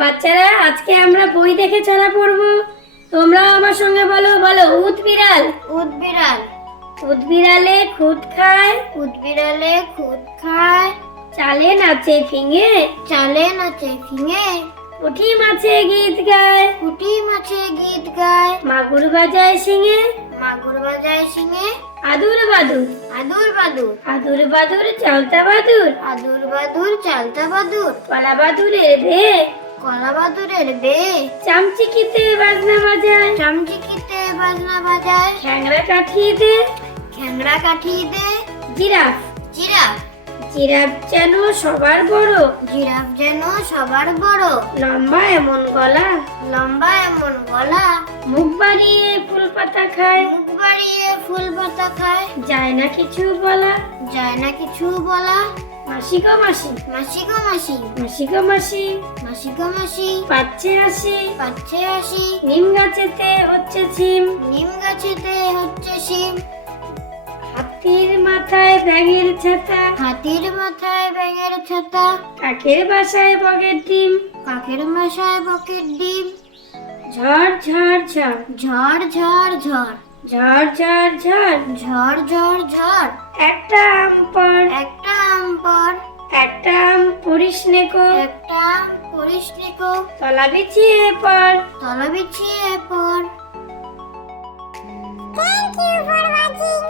বাচ্চারা, আজকে আমরা বই দেখে ছড়া পড়বো। তোমরা আমার সঙ্গে বলো বলো উদ বিড়াল। উদ বিড়াল। উদ বিড়ালে খুদ খায়, উদ বিড়ালে খুদ খায়। চালে নাচে ফিঙে, চালে নাচে ফিঙে। পুঁটি মাছে গীত গায়, পুঁটি মাছে গীত গায়। মাগুর বাজায় শিঙে, মাগুর বাজায় শিঙে। আদুর বাদুর, আদুর বাদুর। আদুর বাদুর চালতা বাদুর, আদুর বাদুর চালতা বাদুর। কলা বাদুরের বে, কলা বাদুরের বে। চামচিকিতে বাজনা বাজায়, চামচিকিতে বাজনা বাজায়। খ্যাংরা কাঠি দে, খ্যাংরা কাঠি দে। Giraffe, giraffe. জিরাফ যেন সবার বড়, জিরাফ যেন সবার বড়। লম্বা এমন গলা, লম্বা এমন গলা। মুখ বাড়িয়ে ফুল পাতা খায়, মুখ বাড়িয়ে ফুল পাতা খায়। যায় না কিছু বলা, যায় না কিছু বলা। মাসি গো মাসি, মাসি গো মাসি। মাসি গো মাসি, মাসি গো মাসি। পাচ্ছে আসি, পাচ্ছে আসি। নিম গাছেতে হচ্ছে ছিম, নিম গাছেতে হচ্ছে শিম। হাতির মাথায় ব্যাঙের ছাতা, হাতির মাথায় ব্যাঙের ছাতা। কাকের বাসায় বগের ডিম, কাকের বাসায় বকের ডিম। ঝড় ঝড় ঝড়, ঝড় ঝড় ঝড়। ঝড় ঝড় ঝড়, ঝড় ঝড় ঝড়। একটা আম পড়, একটা আম পড়। একটা আম পড়িস নেকো, একটা আম পড়িস নিকো। তলা বিছিয়ে পড়। তলা বিছিয়ে পড়। Thank you for watching.